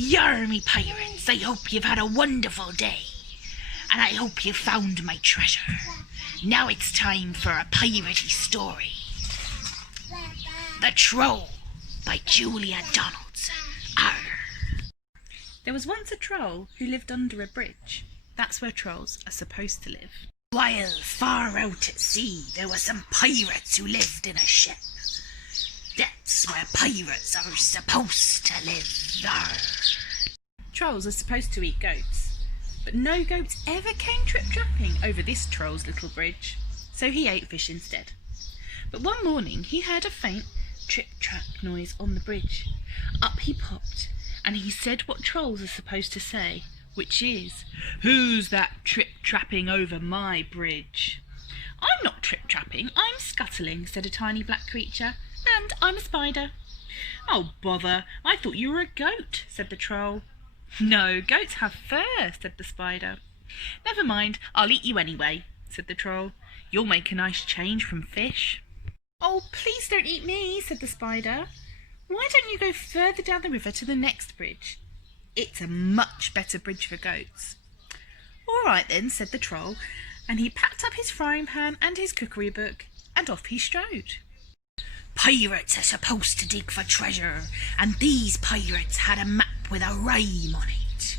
Yarmy pirates, I hope you've had a wonderful day, and I hope you've found my treasure. Now it's time for a piratey story. The Troll by Julia Donaldson. Arr. There was once a troll who lived under a bridge. That's where trolls are supposed to live. While far out at sea, there were some pirates who lived in a ship. That's where pirates are supposed to live. Arr. Trolls are supposed to eat goats, but no goats ever came trip-trapping over this troll's little bridge, so he ate fish instead. But one morning he heard a faint trip-trap noise on the bridge. Up he popped, and he said what trolls are supposed to say, which is, "Who's that trip-trapping over my bridge?" "I'm not trip-trapping, I'm scuttling," said a tiny black creature, "and I'm a spider." "Oh, bother, I thought you were a goat," said the troll. "No, goats have fur," said the spider. "Never mind, I'll eat you anyway," said the troll. "You'll make a nice change from fish." "Oh, please don't eat me," said the spider. "Why don't you go further down the river to the next bridge? It's a much better bridge for goats." "All right then," said the troll, and he packed up his frying pan and his cookery book, and off he strode. Pirates are supposed to dig for treasure, and these pirates had a map with a rhyme on it.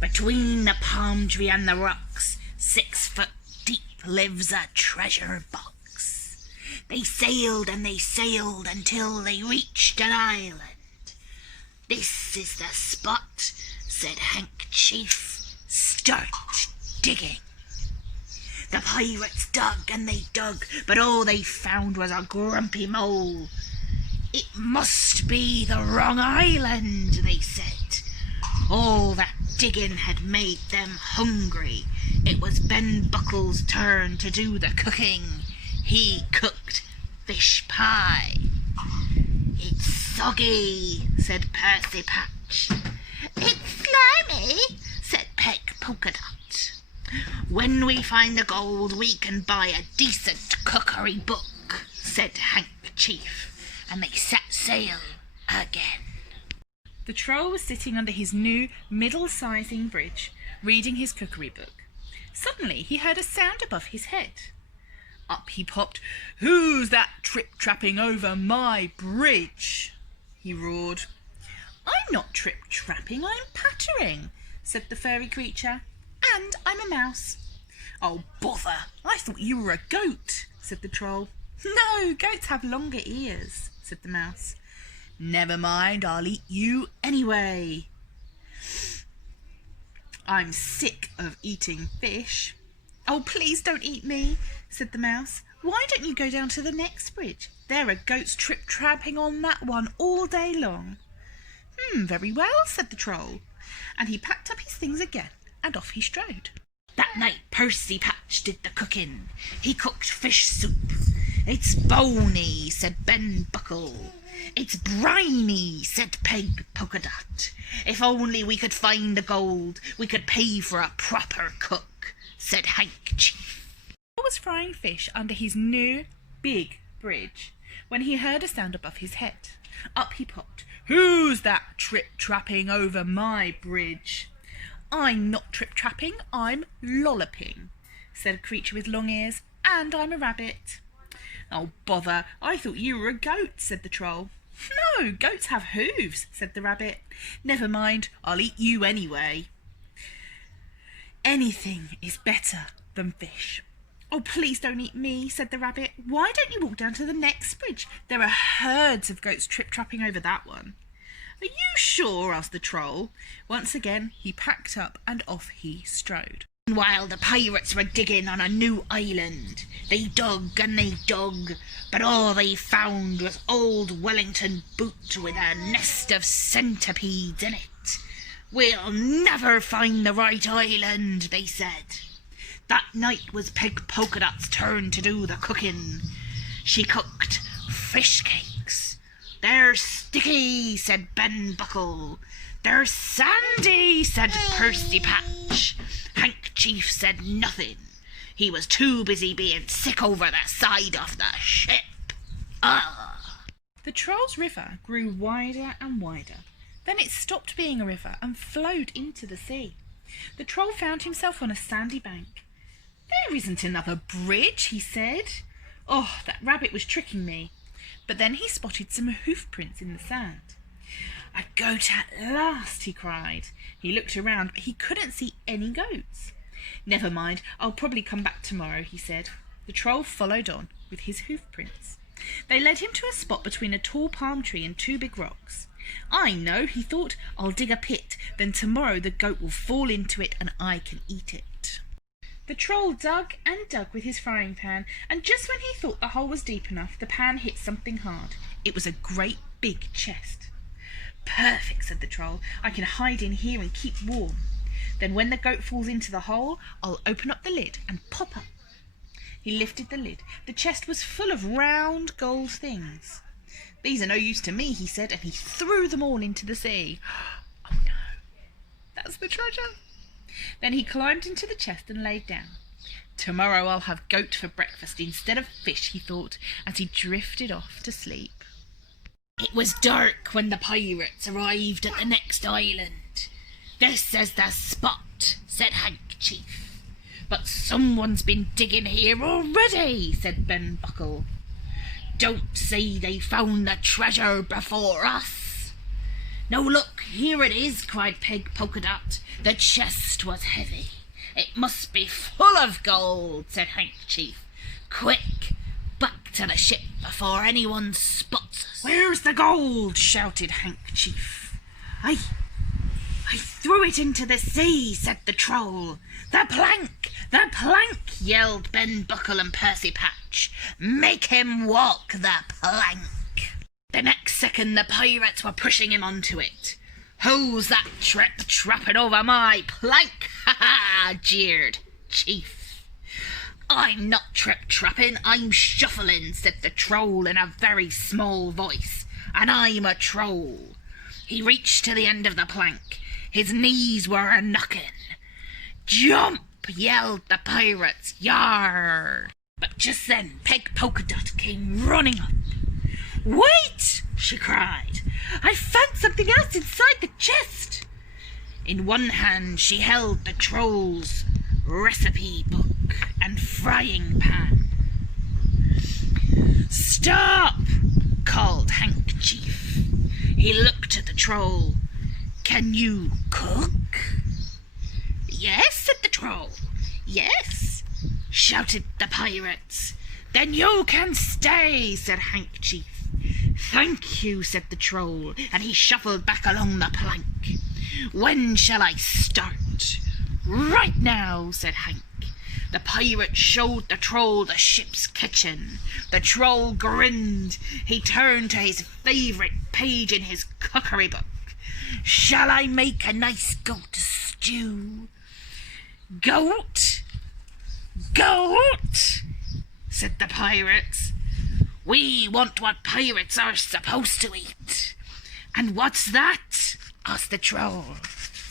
Between the palm tree and the rocks, 6 foot deep, lives a treasure box. They sailed and they sailed until they reached an island. "This is the spot," said Hank Chief. "Start digging." The pirates dug and they dug, but all they found was a grumpy mole. "It must be the wrong island," they said. All that digging had made them hungry. It was Ben Buckle's turn to do the cooking. He cooked fish pie. "It's soggy," said Percy Patch. "It's slimy," said Peg Polkadot. "When we find the gold, we can buy a decent cookery book," said Hank Chief, and they set sail again. The troll was sitting under his new middle-sizing bridge, reading his cookery book. Suddenly he heard a sound above his head. Up he popped. "Who's that trip-trapping over my bridge?" he roared. "I'm not trip-trapping, I'm pattering," said the furry creature. "And I'm a mouse." "Oh, bother, I thought you were a goat," said the troll. "No, goats have longer ears," said the mouse. "Never mind, I'll eat you anyway." "I'm sick of eating fish." "Oh, please don't eat me," said the mouse. "Why don't you go down to the next bridge? There are goats trip-trapping on that one all day long." Very well," said the troll, and he packed up his things again, and off he strode. That night Percy Patch did the cooking. He cooked fish soup. "It's bony," said Ben Buckle. "It's briny," said Peg Polkadot. "If only we could find the gold, we could pay for a proper cook," said Hank Chief. He was frying fish under his new big bridge when he heard a sound above his head. Up he popped. "Who's that trip-trapping over my bridge?" "I'm not trip-trapping, I'm lolloping," said a creature with long ears, "and I'm a rabbit." "Oh, bother, I thought you were a goat," said the troll. "No, goats have hooves," said the rabbit. "Never mind, I'll eat you anyway." "Anything is better than fish." "Oh, please don't eat me," said the rabbit. "Why don't you walk down to the next bridge? There are herds of goats trip-trapping over that one." "Are you sure?" asked the troll. Once again he packed up and off he strode. While the pirates were digging on a new island, they dug and they dug, but all they found was old Wellington Boot with a nest of centipedes in it. "We'll never find the right island," they said. That night was Peg Polkadot's turn to do the cooking. She cooked fish cakes. "They're sticky," said Ben Buckle. "They're sandy," said Percy Patch. Hank Chief said nothing. He was too busy being sick over the side of the ship. The Troll's River grew wider and wider. Then it stopped being a river and flowed into the sea. The Troll found himself on a sandy bank. "There isn't another bridge," he said. "Oh, that rabbit was tricking me." But then he spotted some hoof prints in the sand. "A goat at last," he cried. He looked around, but he couldn't see any goats. "Never mind, I'll probably come back tomorrow," he said. The Troll followed on with his hoof prints. They led him to a spot between a tall palm tree and two big rocks. "I know," he thought. "I'll dig a pit. Then tomorrow the goat will fall into it and I can eat it." The Troll dug and dug with his frying pan, and just when he thought the hole was deep enough, the pan hit something hard. It was a great big chest. "Perfect," said the Troll. "I can hide in here and keep warm. Then when the goat falls into the hole, I'll open up the lid and pop up." He lifted the lid. The chest was full of round gold things. "These are no use to me," he said, and he threw them all into the sea. Oh no, that's the treasure. Then he climbed into the chest and laid down. "Tomorrow I'll have goat for breakfast instead of fish," he thought, as he drifted off to sleep. It was dark when the pirates arrived at the next island. "This is the spot," said Hank Chief. "But someone's been digging here already," said Ben Buckle. "Don't say they found the treasure before us." "No, look, here it is," cried Peg Polkadot. "The chest was heavy. It must be full of gold," said Hank Chief. "Quick, back to the ship before anyone spots us." "Where's the gold?" shouted Hank Chief. I threw it into the sea," said the Troll. The plank! The plank!" yelled Ben Buckle and Percy Patch. "Make him walk the plank!" The next second the pirates were pushing him onto it. "Who's that trip-trapping over my plank?" "Ha ha!" jeered Chief. "I'm not trip-trapping, I'm shuffling," said the Troll in a very small voice. "And I'm a troll." He reached to the end of the plank. His knees were a-knocking. "Jump!" yelled the pirates. "Yar!" But just then Peg Polkadot came running up. "Wait!" she cried. "I found something else inside the chest." In one hand she held the Troll's recipe book and frying pan. "Stop!" called Hank Chief. He looked at the Troll. "Can you cook?" "Yes," said the Troll. "Yes," shouted the pirates. "Then you can stay," said Hank Chief. "Thank you," said the Troll, and he shuffled back along the plank. "When shall I start?" "Right now," said Hank. The pirate showed the Troll the ship's kitchen. The Troll grinned. He turned to his favourite page in his cookery book. "Shall I make a nice goat stew?" "Goat? Goat?" said the pirates. "We want what pirates are supposed to eat." "And what's that?" asked the Troll.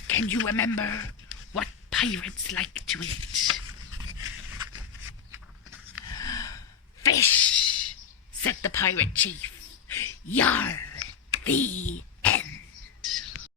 "Can you remember what pirates like to eat?" "Fish," said the pirate chief. "Yar, the